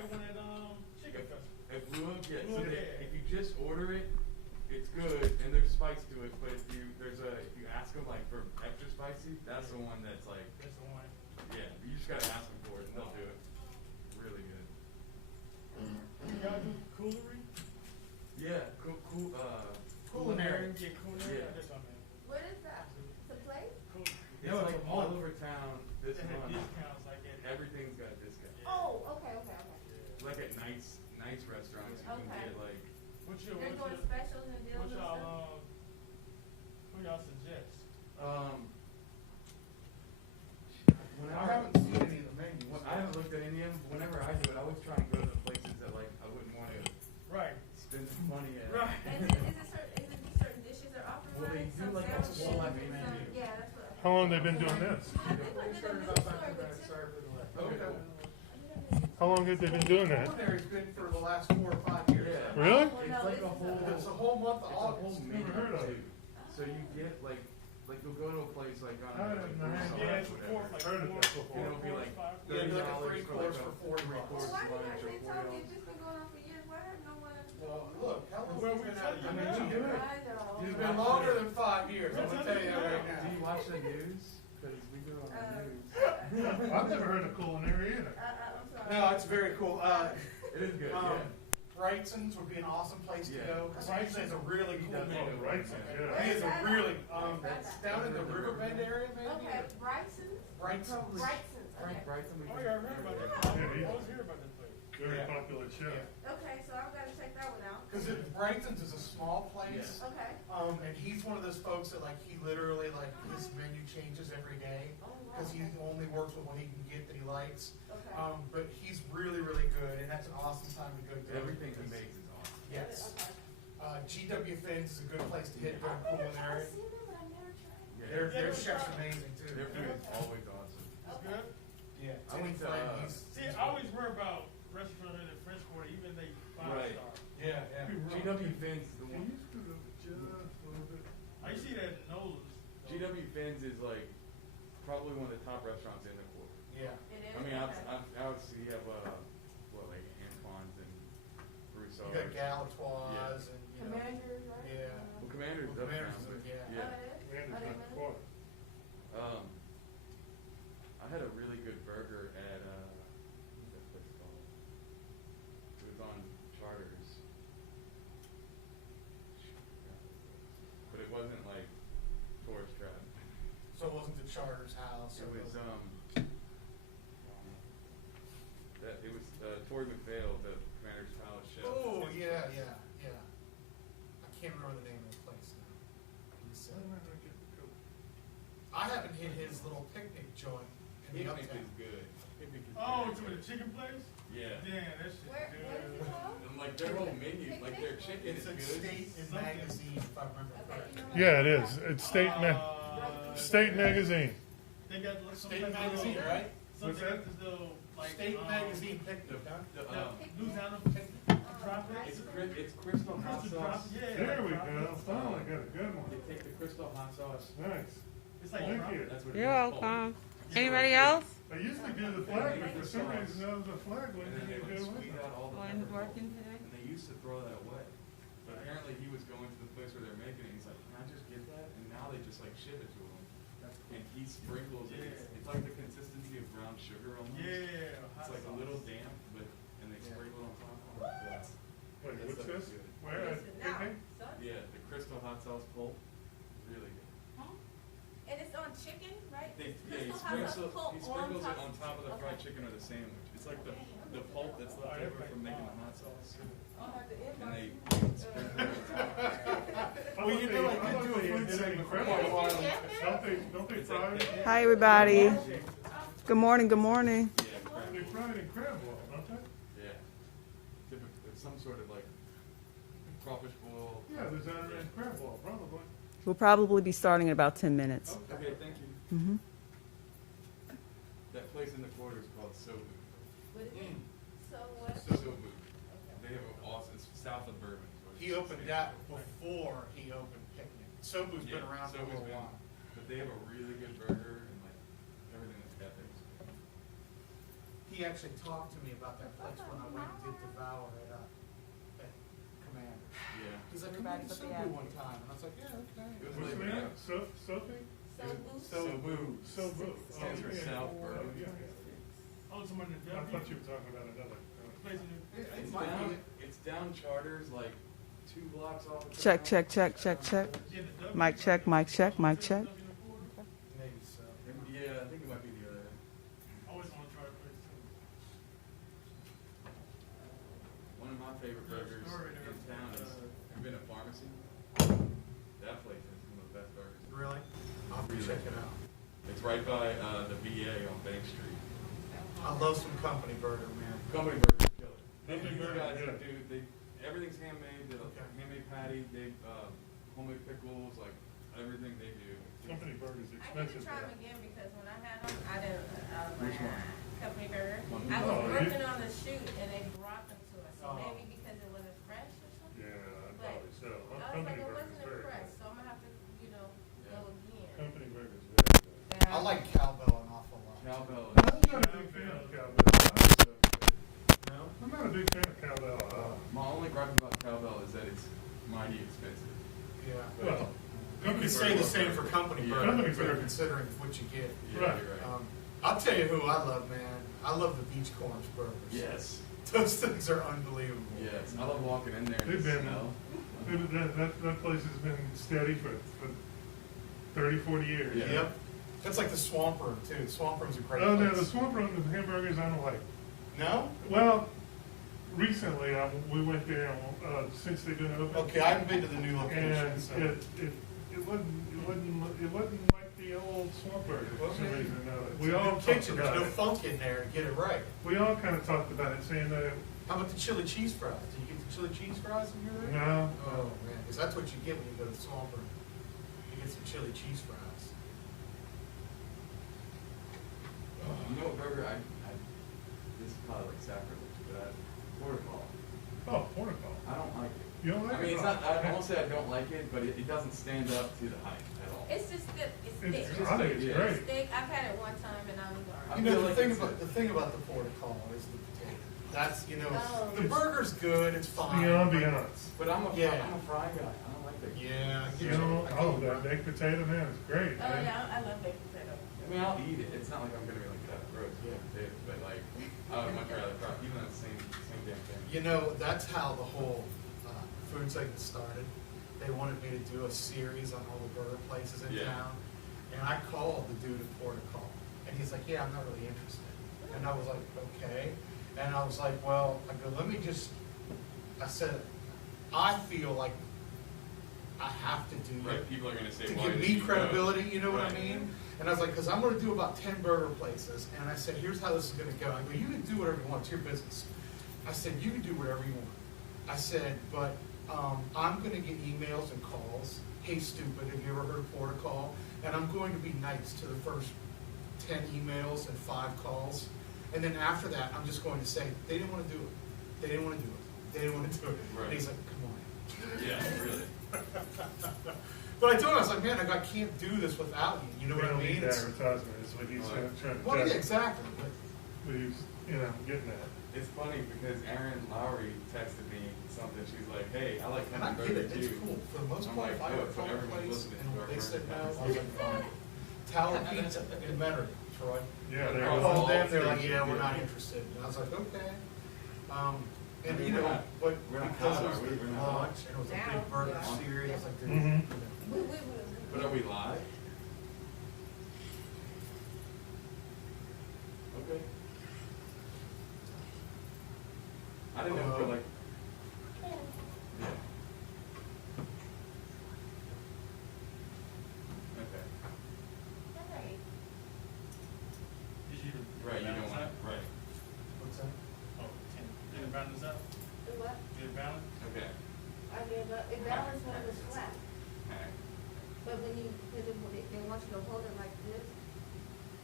had one at Chicken Festival. At Blue Oak, yeah. Blue So Oak, yeah. if you just order it, it's good, and there's spice to it. But if you ask them like for extra spicy, that's the one that's like. That's the one. Yeah, you just gotta ask them for it, and they'll do it. Really good. Y'all do coolery? Yeah, Culinary. Yeah, culinary. Yeah. That's what I mean. What is that? It's a place? It's No, like it's a all month. over town. This They have month, discounts like that. everything's got discounts. Oh, okay. Like at nice restaurants, you can Okay. get like. What's your, They're doing specials and deals what and stuff. y'all, who y'all suggest? I haven't seen any of the menus. I haven't looked at any of them. Whenever I do it, I always try and go to the places that like I wouldn't want to Right. spend some money at. Right. Is it certain dishes they're offering? Well, they right? do Some like a sandwiches, whole some- menu. Yeah, that's what. How long they been doing this? I think I did a news story with Tim. Okay. How long have they been doing that? Culinary's been for the last 4 or 5 years. Yeah. Really? Well, It's no, like this a is whole. It's a whole month of It's a whole August. menu Never heard of it. too. So you get like you'll go to a place like on I like don't know. Bruce Yeah, Sauce it's or like whatever. Heard of that before. And it'll be like Yeah, $30 like a free for course like for 40 three bucks. course Why did lunch I or say $40. Tony? It's just been going on for years. Why have no one? Well, look, how long Well, has we been tell out? you I mean, now. you do it. I know. It's been longer than 5 years. I'm gonna tell you that right Do you now. watch the news? Because we go on the news. I've never heard of culinary either. I'm sorry. No, it's very cool. It is good. Yeah. Brightson's would be an awesome place to Yeah. go because Brightson's is a really He cool does menu. it. Right, yeah. He is a really That's down in the Riverbend area, maybe. Okay, Bryson's? Brightson's. Bryson's, okay. Brighton, we Oh, yeah, I heard about that. Yeah, I always hear about that place. Very Yeah. popular show. Okay, so I'm gonna check that one out. Because Brightson's is a small place. Okay. And he's one of those folks that like he literally like his menu changes every day Oh, wow. because he only works with what he can get that he likes. Okay. But he's really really good, and that's an awesome time to go to. everything he makes is awesome. Yes. Okay. GW Fins is a good place to hit during culinary. I've seen them, but I've never tried. Yeah, Their chef's amazing too. their food is always awesome. It's good? Yeah. I went to, See, I always worry about restaurants in the French Quarter, even they Right. 5-star. Yeah, yeah. GW Fins, the He one. used to do it just a little bit. I see that at Nola's. GW Fins is like probably one of the top restaurants in the quarter. Yeah. It is? I mean, Okay. I would see you have like Antoine's and Bruce. You got Galatoire's and you know. Commanders, right? Yeah. Well, Commander's Well, up Commander's now, is, yeah. Oh, Yeah. it is? Man, Oh, it's they not really? far. I had a really good burger at what's that place called? It was on Charters. But it wasn't like tourist trap. So it wasn't the Charter's house. It was Tori McPhail, the Commander's Palace chef. Oh yeah. I can't remember the name of the place now. I haven't hit his little picnic joint in the Picnic uptown. is good. Picnic is Oh, very to the good. chicken place? Yeah. Damn, that shit's Where is it good. called? And like their whole menu, like their chicken It's is a good. State and Magazine, if I remember Okay, correctly. you know what? Yeah, it is. It's State Magazine. They got like some State type of Magazine, little- right? Something What's that? like this little, like, State Magazine picnic, huh? Louisiana tropics. It's crystal hot Crystal drop, sauce. yeah. There we go. tropics. Finally got a good one. They take the crystal hot sauce. Nice. It's like Thank tropics. you. That's what You're it's called. welcome. Anybody else? I usually do the flag, but for some reason that was a flag one. And then they would squeeze out all the One's pepper working balls. today. And they used to throw that away. But apparently he was going to the place where they're making it. He's like, can I just get that? And now they just like ship it to him. And he sprinkles it. It's like the consistency of brown sugar almost. Yeah. It's like a little damp, but and they sprinkle it on top. What? Wait, That what's stuff is this? good. Where? Listen, now, Picnic? son. Yeah, the crystal hot sauce pulp, really good. And it's on chicken, right? He Crystal hot sauce sprinkles, pulp he sprinkles it on top of the Okay. fried chicken or the sandwich. It's like the pulp that's left over from making the hot sauce. I'll have to And they inbox sprinkle it on top. Well, you know, like, you do a food segment for quite a while. Don't they fry it? Hi, everybody. Good morning. Good morning. Yeah, crab. They fry it in crab boil, don't they? Yeah. Typically, it's some sort of like crawfish boil. Yeah, there's that in crab boil, probably. We'll probably be starting in about 10 minutes. Okay, thank you. Mm-hmm. That place in the quarter is called Sobu. What is it? So what? Sobu. They have an awesome, it's south of Bourbon. is what He it's opened called. that before he opened Picnic. Sobu's been Yeah, around for a Sobu's little been- while. But they have a really good burger and like everything that's got there. He he actually talked to me about that place when I went and did Devour at Commander. Yeah. He's like, Everybody "Come put to the Sobu ad. one time," and I was like, "Yeah, okay." It was What's really the name? bad. Sophie? So boost. Sobu. Sobu. Stands for South Bourbon. Yeah, yeah. Oh, somebody in the I thought you were talking about another. Place in the. It's down, it's down Charters, like 2 blocks off of Check, town. check, check, check, check. Yeah, the W. Mic check, mic check, mic check. Maybe so. Yeah, I think it might be the other. I always want to try a place too. One of my favorite burgers Story there. in town is, have you been to Pharmacy? That place is one of the best burgers. Really? I'll have to check it out. It's right by the VA on Bank Street. I love some company burger, man. Company burgers kill it. Company These burgers, guys yeah. do, everything's handmade, they Okay. handmade patty, they, homemade pickles, like, everything they do. Company burger's I need to expensive. try them again because when I had them, I didn't, I was Which like, one? company burger. One. I Oh, was you- working on the shoot and they brought them to us, so Oh. maybe because it wasn't fresh or something. Yeah, But probably so. I was like, Company I burger's wasn't very impressed, good. so I'm gonna have to, Yeah. go again. Company burger's very good. Yeah. I like cowbell an awful lot. Cowbell. I'm not a big fan of cowbell. No? I'm not a big fan of cowbell. My only gripe about cowbell is that it's mighty expensive. Yeah. Well, You could say the same for company Yeah. burger, Company if you're burger. considering what you get. Yeah, Right. you're right. I'll tell you who I love, man. I love the beach corns burgers. Yes, Those things are unbelievable. yes. I love walking in there and They've the been- smell. that place has been steady for 30, 40 years. Yeah. Yep. That's like the Swamp Room, too. Swamp Room's a great Oh, no, place. the swamp room, the hamburgers, I don't like. No? Well, recently, we went there, since they've been open. Okay, I haven't been to the new location, And so. it wasn't like the old swamp burger for some Okay. reason. It's We a all new talked kitchen, there's about no it. funk in there to get it right. We all kind of talked about it, saying that, How about the chili cheese fries? Do you get the chili cheese fries when you're there? no, Oh, man, because that's what you get when you go to the Swamp Room. You get some chili cheese fries. You know what burger this is probably like sacrilege, but protocol. oh, portico. I don't like it. You don't like I mean, it? it's not, I won't say I don't like it, but it doesn't stand up to the hype at all. It's just good, it's thick. It's, just I think it's yeah. great. It's thick, I've had it one time and I was I alright. You know, feel the like thing it's about, the thing about the portico is the potato. That's, you know, Oh. the burger's good, it's fine. The ambiance. But I'm a Yeah. fry guy. I don't like that. Yeah, I You get know, I get oh, you, that bro. baked potato, man, it's great, Oh, man. yeah, I love baked potato. I mean, I'll eat it. It's not like I'm gonna be like that gross. Yeah. Potato, but like, I would much rather fry, even though it's the same damn thing. You know, that's how the whole food segment started. They wanted me to do a series on all the burger places in Yeah. town. And I called the dude at Portico. And he's like, yeah, I'm not really interested. And I was like, okay. And I was like, well, I go, I said, I feel like I have to do Right, it people are gonna say, to why give did me you go? credibility, you know what I Right. mean? And I was like, because I'm going to do about 10 burger places. And I said, here's how this is going to go. I go, you can do whatever you want. It's your business. I said, you can do whatever you want. I said, but I'm going to get emails and calls. Hey, stupid, have you ever heard of Portico? And I'm going to be nice to the first 10 emails and 5 calls. And then after that, I'm just going to say, they didn't want to do it. They didn't want to do it. They didn't want to do it. Right. And he's like, come on. Yeah, really. But I told him, I was like, man, I can't do this without you. You know We what I don't mean? need It's- advertisement, is what he's Right. trying to Well, tell yeah, you. exactly. But What he's, getting at. It's funny because Erin Lowry texted me something. She's like, hey, I like and I Country get it, Burger it's too. cool. For the most I'm part, like, if I good, ever so call a everyone's place listening and to our they said no, first I was like, fine. Tower Pizza in Metairie, Troy. Yeah, Across there I you the go. called them, they're hall like, station, yeah, we're yeah. not interested. And I was like, okay. And I mean, you know, we're not- but we're not because it hot, was are we? the We're not launch and it was a Now, big burger yeah. series, I was like, dude, Mhm. But are we live? Okay. I didn't know if Hello? we're like. Yeah. Okay. Did you? Right, you don't want it, right. what's that? Oh, did it balance out? The what? Did it balance? Okay. I mean, it balanced when it was flat, Alright. but when you, because they want you to hold it like this,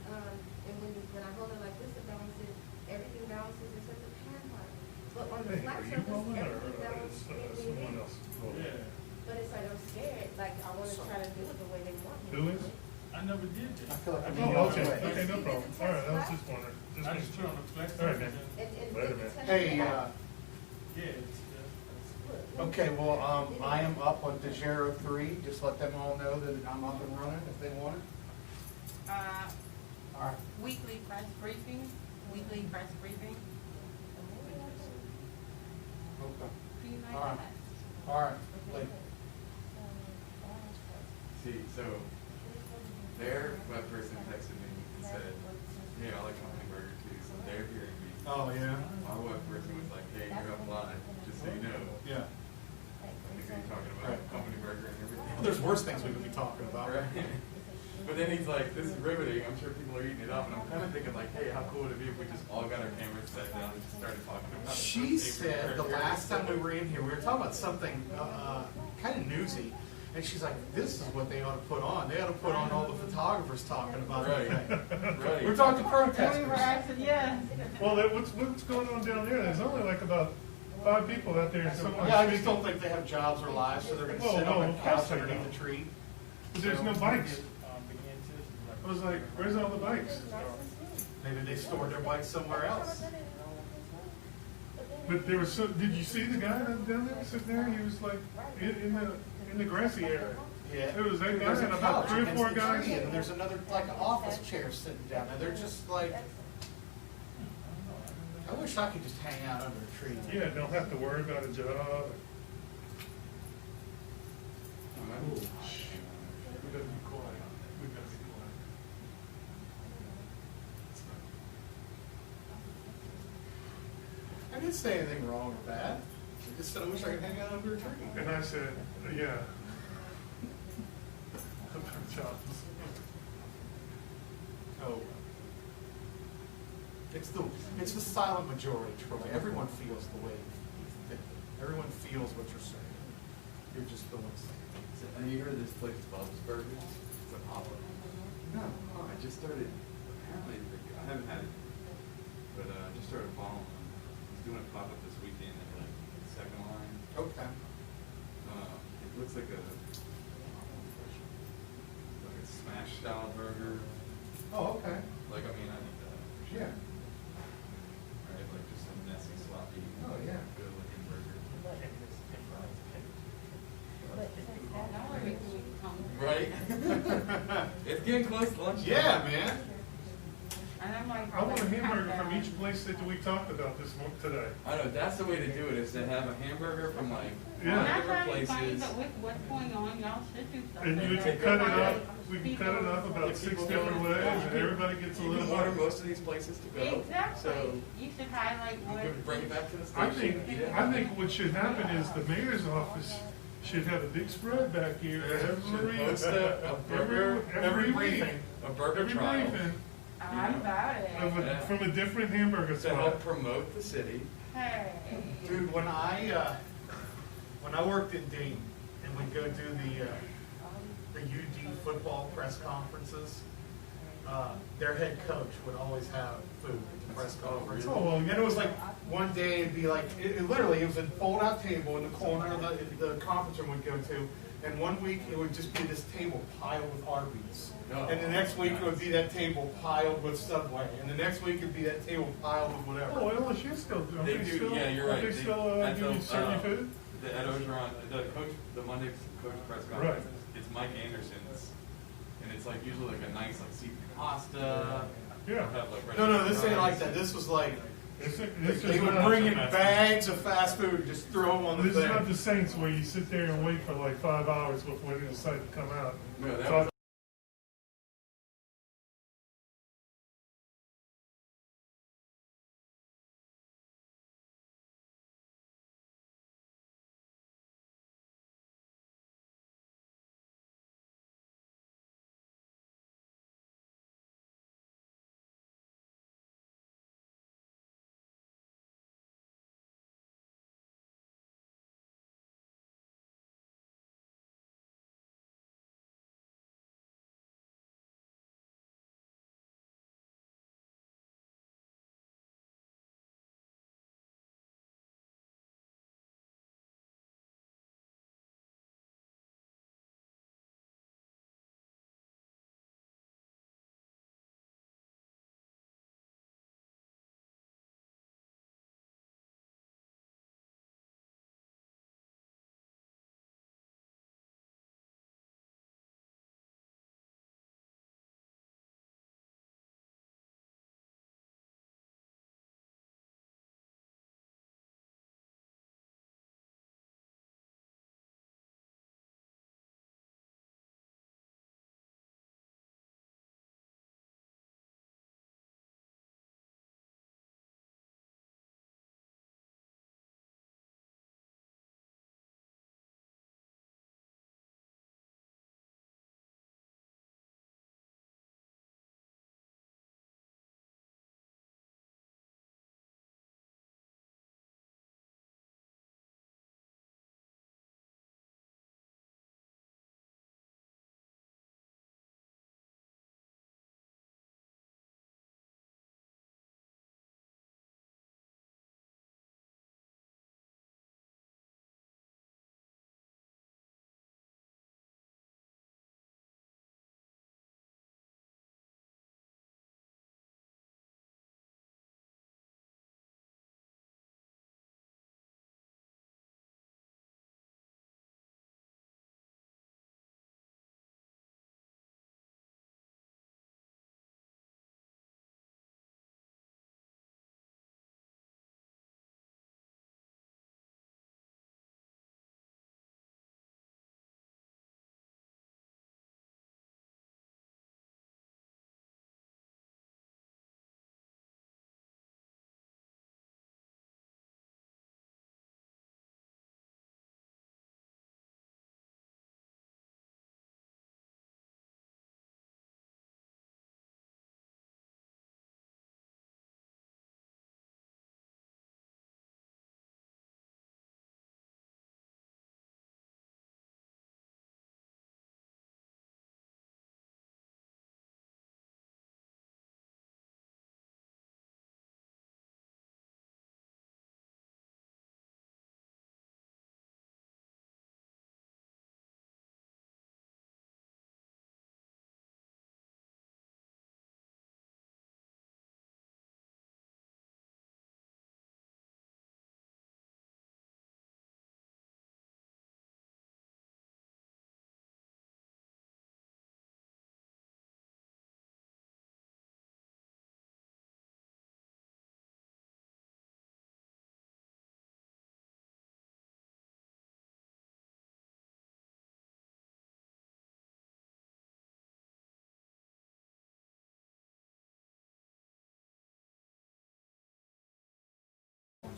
and when I hold it like this, it balances, everything balances except the pan part. But on the Hey, flat are you surface, rolling or everything balances. someone else rolling? Yeah. But it's like I'm scared, like I want to try to do it the way they want me. Who to is? do it. I never did this. I feel like I'm Oh, okay, going away. okay, no problem. All right, I was just wondering. I just put on the flex. All right. Yeah, it's, Okay, well, I am up on DeGero 3, just let them all know that I'm up and running if they want it. All right. Weekly press briefing. Okay. Do you like All right. that? All right, later. See, so their web person texted me and said, hey, I like Company Burger too, so they're hearing me. Oh, yeah? My web person was like, hey, you're up live, just so you know. Yeah. Because you're talking about Right. Company Burger and everything. Well, there's worse things we could be talking about. Right. But then he's like, this is riveting, I'm sure people are eating it up, and I'm kind of thinking like, hey, how cool would it be if we just all got our cameras set down and just started talking about it? She said the last time we were in here, we were talking about something kind of newsy, and she's like, "This is what they ought to put on. They ought to put on all the photographers talking about Right. everything." Right. We're talking to We were protesters. actually, yeah. Well, what's going on down there? There's only like about 5 people out there. Someone Yeah, I just don't think they have jobs or lives, so they're going to Oh, sit no, on a of course couch they underneath don't. a tree. But there's no bikes. I was like, where's all the bikes? Maybe they stored their bikes somewhere else. But there was so. Did you see the guy that down there sitting there? He was like in the grassy area. Yeah. It was that guy There's a and about couch 3 or against 4 the guys. tree, and there's another like office chair sitting down there. They're just like. I wish I could just hang out under a tree. Yeah, don't have to worry about a job. Ooh. We gotta be quiet. We gotta be quiet. I didn't say anything wrong or bad. I just said I wish I could hang out under a tree. And I said, yeah. Jobs. Oh. It's the silent majority, Troy. Everyone feels the way you think. Everyone feels what you're saying. You're just the one saying. So, have you heard of this place, Bub's Burgers? It's a pop-up. No. I just started, apparently, I haven't had it, but I just started following him. He's doing a pop-up this weekend at like Second Line. Okay. It looks like a smash style burger. Oh, okay. Like, I mean, I need that. Yeah. Right, like just some messy, sloppy, Oh, yeah. good looking burger. Right? It's getting close to lunch. Yeah, man. And I'm like, I want a hamburger from each place that we talked about this month today. I know, that's the way to do it, is to have a hamburger from like Yeah. I'm my not favorite trying to find places. out what's going on, y'all should do something. And you can cut it up. We can cut it up about 6 different ways, and everybody gets a You little can order more. most of these places to go. Exactly. So You should highlight you what. can bring it back to the I station. think what should happen is the mayor's office should have a big spread back here every Post a burger, every week. briefing. a burger Every trial briefing I'm about it. from a different hamburger to spot. help promote the city. Hey. Dude, when I worked in Dayton and we'd go do the UD football press conferences, their head coach would always have food at the press conference. Oh, well, And it was like one day it'd be like literally it was a fold out table in the corner the conference room would go to, and one week it would just be this table piled with Arby's. Oh, And the next week it would be that table piled with Subway, and the next week it'd be that table piled with whatever. Oh, LSU still do. They do, yeah, you're right. They still at do the, serve you food? At Ogeron, the Monday coach press Right. conference, it's Mike Anderson's, and it's like usually like a nice like seafood pasta. Yeah. Have, like, No, this ain't fries. like that. This was like This they is would not- bring in bags of fast food and just throw them on the This is thing. not the Saints where you sit there and wait for like 5 hours before they decide to come out. No, that Talk was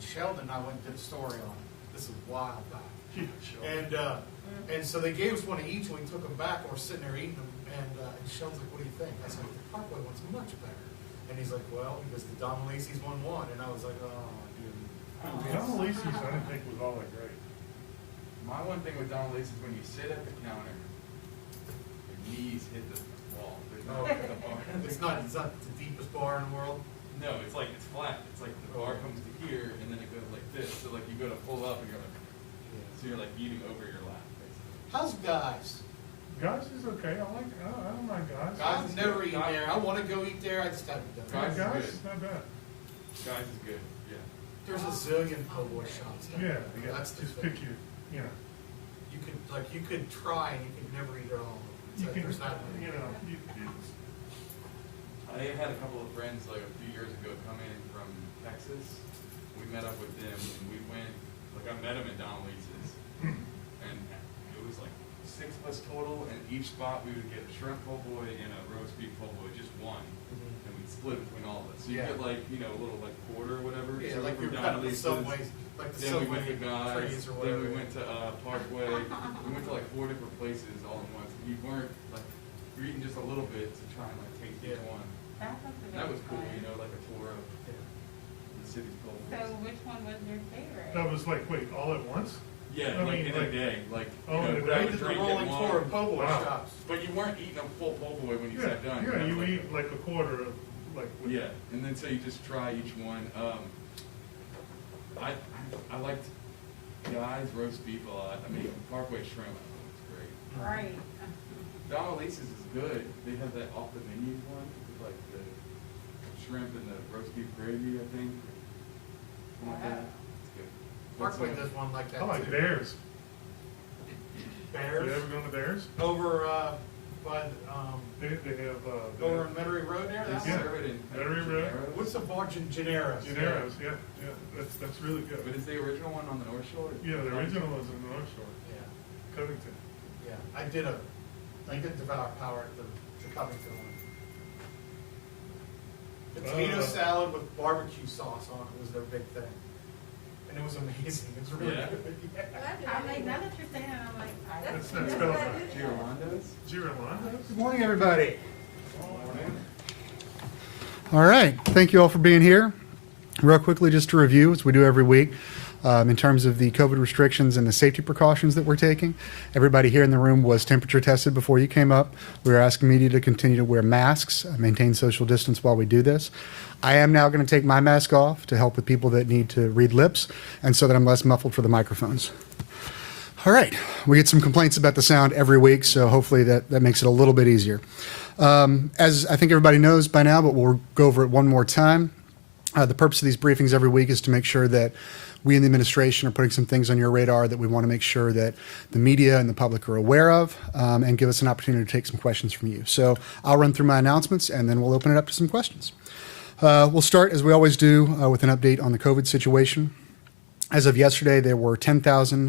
Sheldon and I went and did a story on it. This is a while back. Yeah, sure. And so they gave us one of each, and we took them back, and we're sitting there eating them, and Sheldon's like, what do you think? I said, the Parkway one's much better. And he's like, well, because the Don Lacey's one won, and I was like, oh, dude. Don Lacey's, I didn't think was all that great. My one thing with Don Lace is when you sit at the counter, your knees hit the wall. There's no Okay. the bar. It's not the deepest bar in the world. No, it's like it's flat. It's like the bar comes to here and then it goes like this. So like you go to pull up and you're like, so you're like eating over your lap. Basically. How's Guys? Guys is okay. I don't mind Guys. Guys is never good. eaten there. I want to go eat there. I just haven't done Guys it. is Guys, good. not bad. Guys is good. Yeah. There's a zillion po' boy shops. down Yeah, there. That's the just thing. pick you know. You could try and you could never eat it all. You can, There's not many. you know, I had a couple of friends like a few years ago come in from Texas. We met up with them and we went, like I met them at Don Lee's and it was like 6 of us total and each spot we would get a shrimp po' boy and a roast beef po' boy, just one. And we'd split between all of us. So you Yeah. get like, you know, a little like quarter or whatever. Yeah, So like we you're were kind of the Lee's. Subways, like the Then we went Subway to Guys, trays or then whatever. we went to Parkway, we went to like 4 different places all at once. You weren't like, you're eating just a little bit to try and like taste each Yeah. one. That That was cool, fun. you know, like a tour of the city's So culture. which one was your favorite? that was like, wait, all at once? Yeah, I like mean, in a like- day, like, Oh, you know, in a grab day? a They did the drink, rolling get tour of one. po' boy Wow. shops. But you weren't eating a full po' boy when you Yeah, sat down. yeah, know, you like- eat like a quarter of, like. with- Yeah, and then so you just try each one. I liked Guys roast beef a lot. I mean, Parkway shrimp, I thought was great. Right. Don Elise's is good. They have that off the menu one with like the shrimp and the roast beef gravy, I think. Something like that. It's good. What's Parkway the- does one like that I like too. Bears. Bears. You ever go to Bears? Over by They have, over on Metairie Road there. They That Yeah. one? serve it in Very rare. Gennaro's. What's the bar? Gennaro's. Gennaro's, yeah, that's really good. But is the original one on the North Shore? Yeah, the original was in the North Shore, Yeah, Covington. yeah. I did Devour Power at the Covington one. Potato salad with barbecue sauce on it was their big thing, and it was amazing. It was really Yeah. good. Yeah. I'm like, now that you're saying it, I'm like, I That's That's spelled what I right. did. Girolando's? Girolando's? Good morning, everybody. Morning. All right, thank you all for being here. Real quickly, just to review, as we do every week, in terms of the COVID restrictions and the safety precautions that we're taking. Everybody here in the room was temperature tested before you came up. We are asking media to continue to wear masks, maintain social distance while we do this. I am now going to take my mask off to help with people that need to read lips and so that I'm less muffled for the microphones. All right, we get some complaints about the sound every week, so hopefully that makes it a little bit easier. As I think everybody knows by now, but we'll go over it one more time. The purpose of these briefings every week is to make sure that we in the administration are putting some things on your radar that we want to make sure that the media and the public are aware of, and give us an opportunity to take some questions from you. So I'll run through my announcements and then we'll open it up to some questions. We'll start, as we always do, with an update on the COVID situation. As of yesterday, there were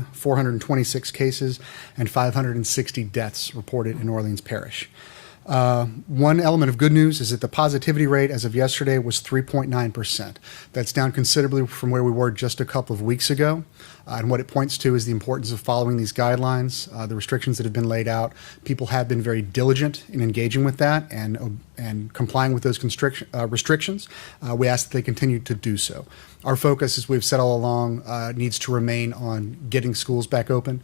10,426 cases and 560 deaths reported in Orleans Parish. One element of good news is that the positivity rate as of yesterday was 3.9%. That's down considerably from where we were just a couple of weeks ago. And what it points to is the importance of following these guidelines, the restrictions that have been laid out. People have been very diligent in engaging with that and complying with those restrictions. We ask that they continue to do so. Our focus, as we've said all along, needs to remain on getting schools back open,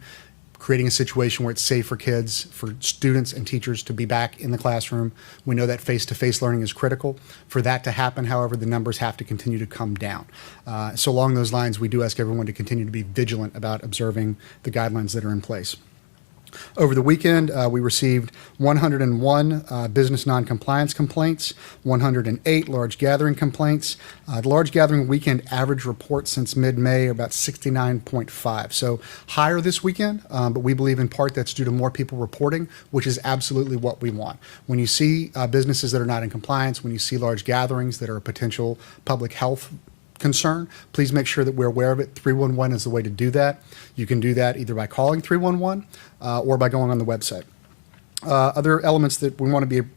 creating a situation where it's safe for kids, for students and teachers to be back in the classroom. We know that face-to-face learning is critical. For that to happen, however, the numbers have to continue to come down. So along those lines, we do ask everyone to continue to be vigilant about observing the guidelines that are in place. Over the weekend, we received 101 business noncompliance complaints, 108 large gathering complaints. The large gathering weekend average report since mid-May are about 69.5. So higher this weekend, but we believe in part that's due to more people reporting, which is absolutely what we want. When you see businesses that are not in compliance, when you see large gatherings that are a potential public health concern, please make sure that we're aware of it. 311 is the way to do that. You can do that either by calling 311 or by going on the website. Other elements that we want to be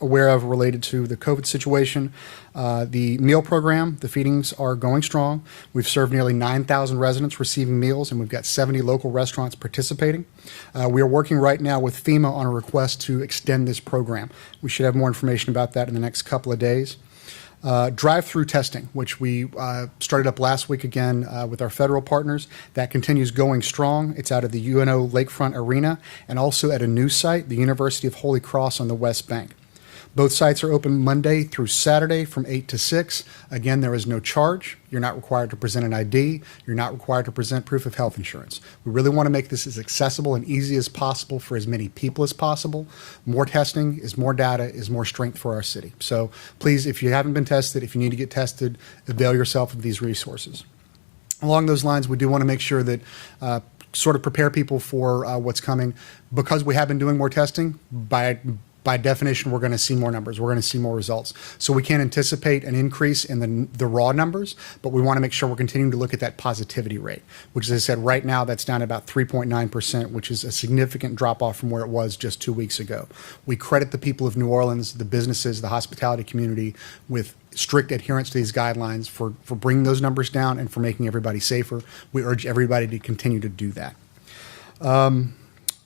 aware of related to the COVID situation. The meal program, the feedings are going strong. We've served nearly 9,000 residents receiving meals, and we've got 70 local restaurants participating. We are working right now with FEMA on a request to extend this program. We should have more information about that in the next couple of days. Drive-through testing, which we started up last week again with our federal partners. That continues going strong. It's out of the UNO Lakefront Arena and also at a new site, the University of Holy Cross on the West Bank. Both sites are open Monday through Saturday from 8 to 6. Again, there is no charge. You're not required to present an ID. You're not required to present proof of health insurance. We really want to make this as accessible and easy as possible for as many people as possible. More testing is more data, is more strength for our city. So please, if you haven't been tested, if you need to get tested, avail yourself of these resources. Along those lines, we do want to make sure that sort of prepare people for what's coming. Because we have been doing more testing, by definition, we're going to see more numbers. We're going to see more results. So we can't anticipate an increase in the raw numbers, but we want to make sure we're continuing to look at that positivity rate, which, as I said, right now that's down to about 3.9%, which is a significant drop off from where it was just 2 weeks ago. We credit the people of New Orleans, the businesses, the hospitality community with strict adherence to these guidelines for bringing those numbers down and for making everybody safer. We urge everybody to continue to do that.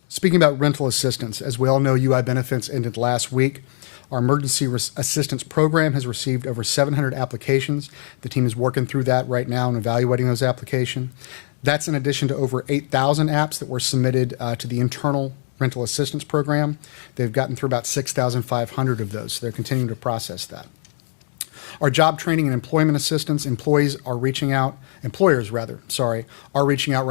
Speaking about rental assistance, as we all know, UI benefits ended last week. Our emergency assistance program has received over 700 applications. The team is working through that right now and evaluating those applications. That's in addition to over 8,000 apps that were submitted to the internal rental assistance program. They've gotten through about 6,500 of those, so they're continuing to process that. Our job training and employment assistance employers are reaching out right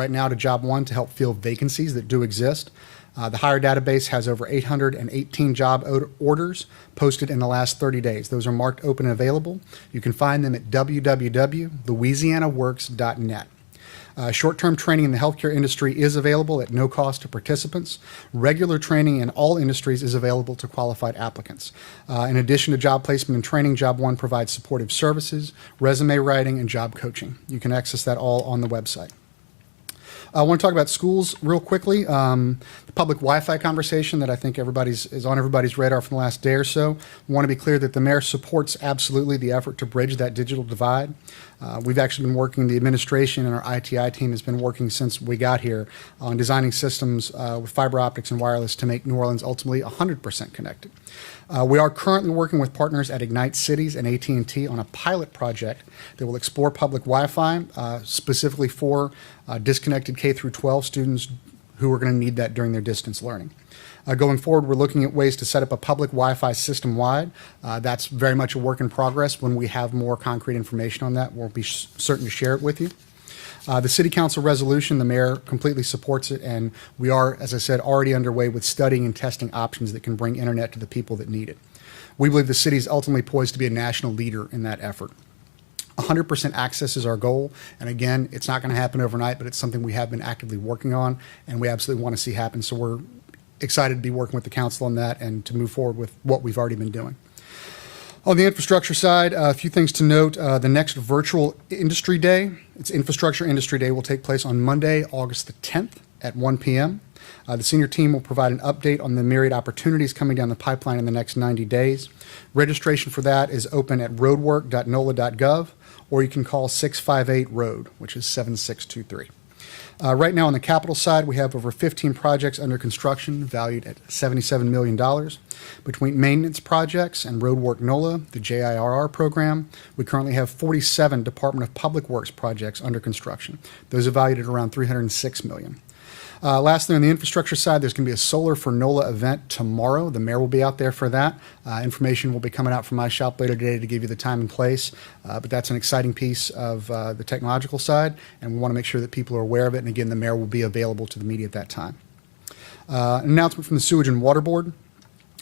now to Job One to help fill vacancies that do exist. The Hire database has over 818 job orders posted in the last 30 days. Those are marked open and available. You can find them at www.louisianaworks.net. Short-term training in the healthcare industry is available at no cost to participants. Regular training in all industries is available to qualified applicants. In addition to job placement and training, Job One provides supportive services, resume writing, and job coaching. You can access that all on the website. I want to talk about schools real quickly. The public Wi-Fi conversation that I think is on everybody's radar from the last day or so. We want to be clear that the mayor supports absolutely the effort to bridge that digital divide. We've actually been working, the administration and our ITI team has been working since we got here on designing systems with fiber optics and wireless to make New Orleans ultimately 100% connected. We are currently working with partners at Ignite Cities and AT&T on a pilot project that will explore public Wi-Fi specifically for disconnected K through 12 students who are going to need that during their distance learning. Going forward, we're looking at ways to set up a public Wi-Fi system-wide. That's very much a work in progress. When we have more concrete information on that, we'll be certain to share it with you. The City Council resolution, the mayor completely supports it, and we are, as I said, already underway with studying and testing options that can bring internet to the people that need it. We believe the city is ultimately poised to be a national leader in that effort. 100% access is our goal, and again, it's not going to happen overnight, but it's something we have been actively working on, and we absolutely want to see happen, so we're excited to be working with the council on that and to move forward with what we've already been doing. On the infrastructure side, a few things to note. The next virtual industry day, it's Infrastructure Industry Day, will take place on Monday, August the 10th at 1 p.m. The senior team will provide an update on the myriad opportunities coming down the pipeline in the next 90 days. Registration for that is open at roadwork.nola.gov, or you can call 658-ROAD, which is 7623. Right now on the capital side, we have over 15 projects under construction valued at $77 million. Between maintenance projects and Roadwork NOLA, the JIRR program, we currently have 47 Department of Public Works projects under construction. Those are valued at around $306 million. Lastly, on the infrastructure side, there's going to be a Solar for NOLA event tomorrow. The mayor will be out there for that. Information will be coming out from my shop later today to give you the time and place. But that's an exciting piece of the technological side, and we want to make sure that people are aware of it. And again, the mayor will be available to the media at that time. An announcement from the Sewage and Water Board.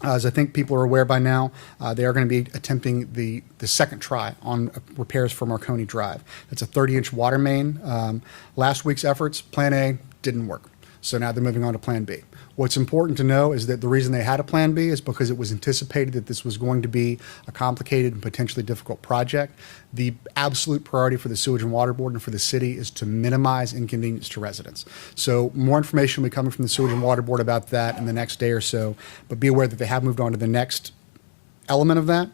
As I think people are aware by now, they are going to be attempting the second try on repairs for Marconi Drive. It's a 30-inch water main. Last week's efforts, Plan A, didn't work. So now they're moving on to Plan B. What's important to know is that the reason they had a Plan B is because it was anticipated that this was going to be a complicated and potentially difficult project. The absolute priority for the Sewage and Water Board and for the city is to minimize inconvenience to residents. So more information will be coming from the Sewage and Water Board about that in the next day or so, but be aware that they have moved on to the next element of that.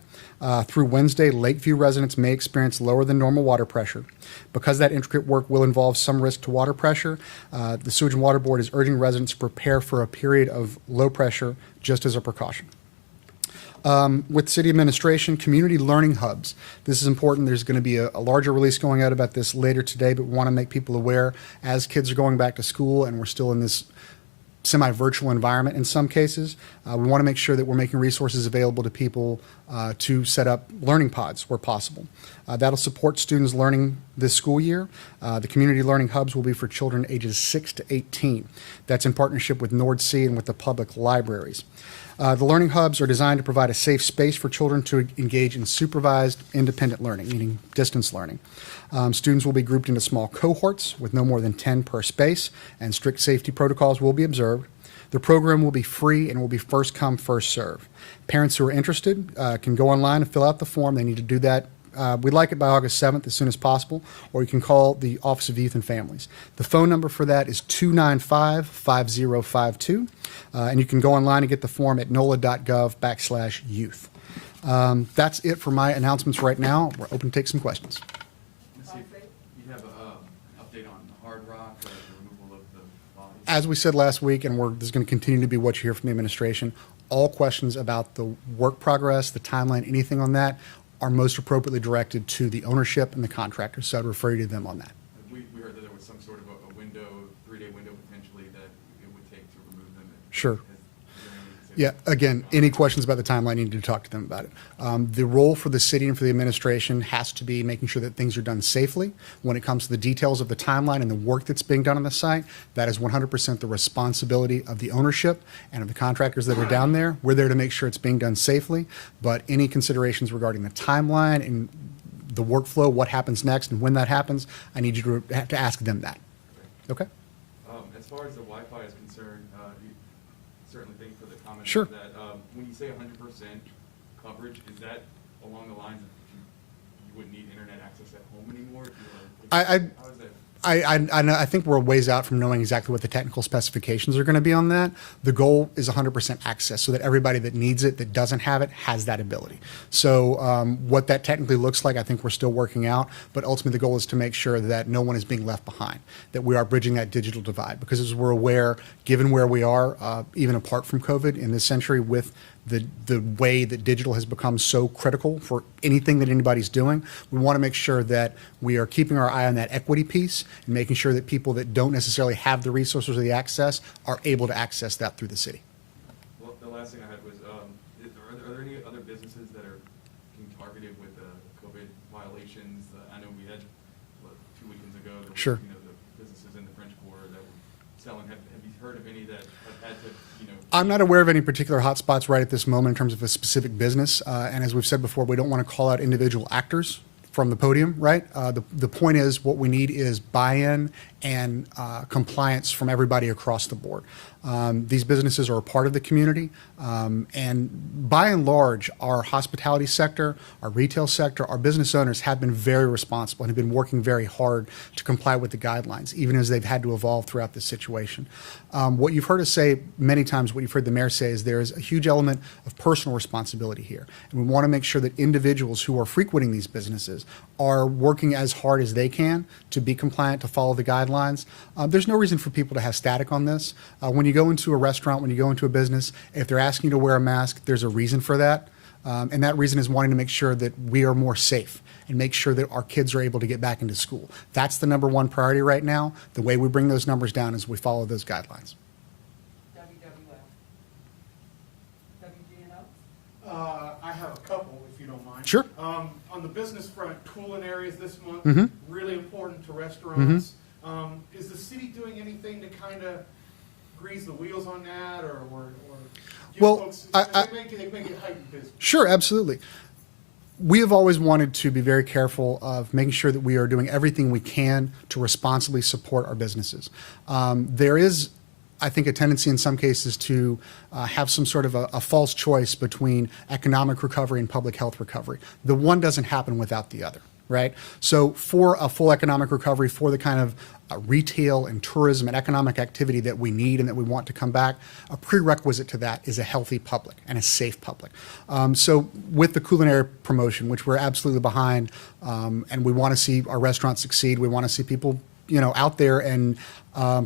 Through Wednesday, Lakeview residents may experience lower than normal water pressure. Because that intricate work will involve some risk to water pressure, the Sewage and Water Board is urging residents to prepare for a period of low pressure just as a precaution. With city administration, community learning hubs. This is important. There's going to be a larger release going out about this later today, but we want to make people aware as kids are going back to school and we're still in this semi-virtual environment in some cases. We want to make sure that we're making resources available to people to set up learning pods where possible. That'll support students learning this school year. The community learning hubs will be for children ages 6 to 18. That's in partnership with NordC and with the public libraries. The learning hubs are designed to provide a safe space for children to engage in supervised independent learning, meaning distance learning. Students will be grouped into small cohorts with no more than 10 per space, and strict safety protocols will be observed. The program will be free and will be first come, first serve. Parents who are interested can go online and fill out the form. They need to do that. We'd like it by August 7th as soon as possible, or you can call the Office of Youth and Families. The phone number for that is 295-5052, and you can go online and get the form at nola.gov/youth. That's it for my announcements right now. We're open to take some questions. Let's see if you have an update on Hard Rock or the removal of the bodies. As we said last week, and this is going to continue to be what you hear from the administration, all questions about the work progress, the timeline, anything on that, are most appropriately directed to the ownership and the contractor, so I'd refer you to them on that. We heard that there was some sort of a window, 3-day window potentially that it would take to remove them. Sure. Is there any- Yeah, again, any questions about the timeline, you need to talk to them about it. The role for the city and for the administration has to be making sure that things are done safely. When it comes to the details of the timeline and the work that's being done on the site, that is 100% the responsibility of the ownership and of the contractors that are down there. We're there to make sure it's being done safely, but any considerations regarding the timeline and the workflow, what happens next and when that happens, I need you to ask them that. Okay? As far as the Wi-Fi is concerned, you certainly thank you for the comment. Sure. On that. When you say 100% coverage, is that along the lines of you wouldn't need internet access at home anymore? How is that? I think we're a ways out from knowing exactly what the technical specifications are going to be on that. The goal is 100% access so that everybody that needs it, that doesn't have it, has that ability. So what that technically looks like, I think we're still working out, but ultimately the goal is to make sure that no one is being left behind, that we are bridging that digital divide. Because as we're aware, given where we are, even apart from COVID in this century, with the way that digital has become so critical for anything that anybody's doing, we want to make sure that we are keeping our eye on that equity piece and making sure that people that don't necessarily have the resources or the access are able to access that through the city. Well, the last thing I had was, are there any other businesses that are being targeted with the COVID violations? I know we had, 2 weekends ago, there were, Sure. the businesses in the French Quarter that were selling. Have you heard of any that have had to, I'm not aware of any particular hotspots right at this moment in terms of a specific business. And as we've said before, we don't want to call out individual actors from the podium, right? The point is what we need is buy-in and compliance from everybody across the board. These businesses are a part of the community, and by and large, our hospitality sector, our retail sector, our business owners have been very responsible and have been working very hard to comply with the guidelines, even as they've had to evolve throughout this situation. What you've heard us say many times, what you've heard the mayor say, is there is a huge element of personal responsibility here. And we want to make sure that individuals who are frequenting these businesses are working as hard as they can to be compliant, to follow the guidelines. There's no reason for people to have static on this. When you go into a restaurant, when you go into a business, if they're asking you to wear a mask, there's a reason for that. And that reason is wanting to make sure that we are more safe and make sure that our kids are able to get back into school. That's the number one priority right now. The way we bring those numbers down is we follow those guidelines. I have a couple, if you don't mind. Sure. On the business front, tooling areas this month, Mhm. really important to restaurants. Is the city doing anything to kind of grease the wheels on that, or give Well, folks, I- they make it heightened business? Sure, absolutely. We have always wanted to be very careful of making sure that we are doing everything we can to responsibly support our businesses. There is, I think, a tendency in some cases to have some sort of a false choice between economic recovery and public health recovery. The one doesn't happen without the other. right? So for a full economic recovery, for the kind of retail and tourism and economic activity that we need and that we want to come back, a prerequisite to that is a healthy public and a safe public. So with the culinary promotion, which we're absolutely behind, and we want to see our restaurants succeed, we want to see people, out there and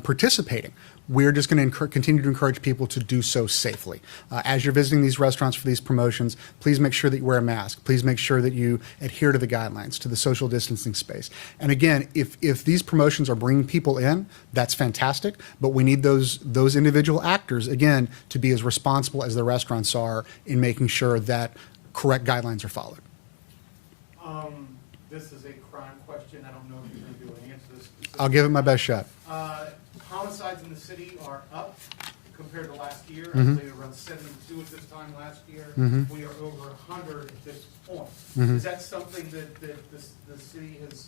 participating. We're just going to continue to encourage people to do so safely. As you're visiting these restaurants for these promotions, please make sure that you wear a mask. Please make sure that you adhere to the guidelines, to the social distancing space. And again, if these promotions are bringing people in, that's fantastic, but we need those individual actors, again, to be as responsible as the restaurants are in making sure that correct guidelines are followed. This is a crime question. I don't know if you're going to be able to answer this. I'll give it my best shot. Homicides in the city are up compared to last year. Mhm. I believe around 72 at this time last year. Mhm. We are over 100 at this point. Mhm. Is that something that the city has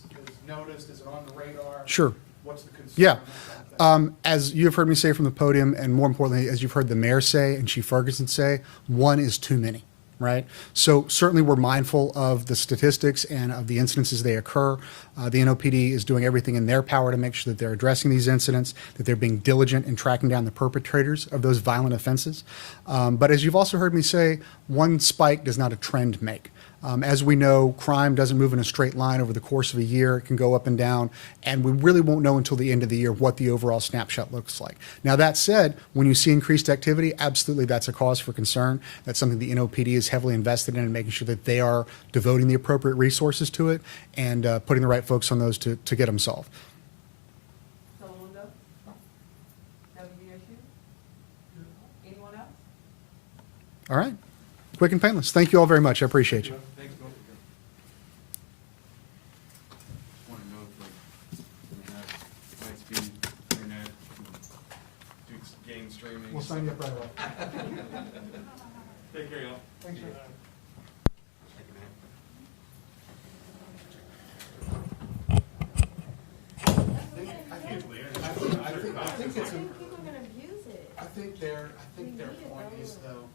noticed? Is it on the radar? Sure. What's the concern? Yeah. on that kind of thing? As you have heard me say from the podium, and more importantly, as you've heard the mayor say and Chief Ferguson say, one is too many, right? So certainly we're mindful of the statistics and of the incidences they occur. The NOPD is doing everything in their power to make sure that they're addressing these incidents, that they're being diligent in tracking down the perpetrators of those violent offenses. But as you've also heard me say, one spike does not a trend make. As we know, crime doesn't move in a straight line over the course of a year. It can go up and down, and we really won't know until the end of the year what the overall snapshot looks like. Now, that said, when you see increased activity, absolutely that's a cause for concern. That's something the NOPD is heavily invested in and making sure that they are devoting the appropriate resources to it and putting the right folks on those to get them solved. Someone else? That would be your issue? Anyone else? All right. Quick and painless. Thank you all very much. I appreciate you. Thanks, both of you. Just want to know if, we have high speed internet, do game streaming. We'll sign you up right away. Take care, y'all. Thanks, sir. I think it's People are gonna abuse it. I think their point is though,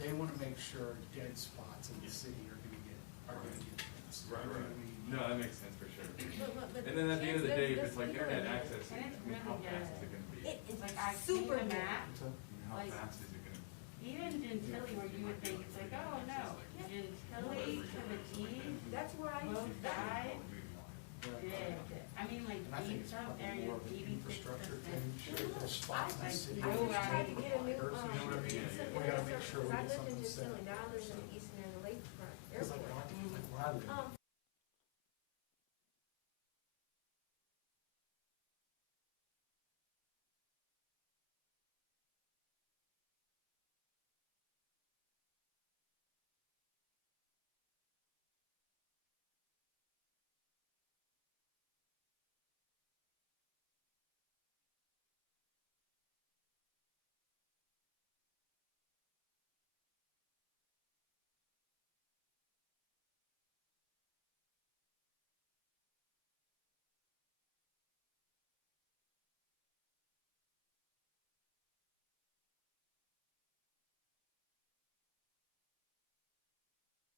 they want to make sure dead spots in the city are going to get fixed. Right. No, that makes sense for sure. But And then at the end of the day, if let's it's like be internet real. access, I mean, how fast is it going to be? It is Like I super see the mad. map, How like- fast is it going to be? even Gentilly where you would think it's like, oh no, Gentilly to the east, That's where I both used to. sides, dead. I mean, like, And I think it's some probably areas, more of an 86%. infrastructure thing, little spots in the city. I I just tried to get a new, You know what I mean? We gotta make sure we I get lived in something set Gentilly, up. now I live in the Eastern and the Lakefront Because like, area. where I live,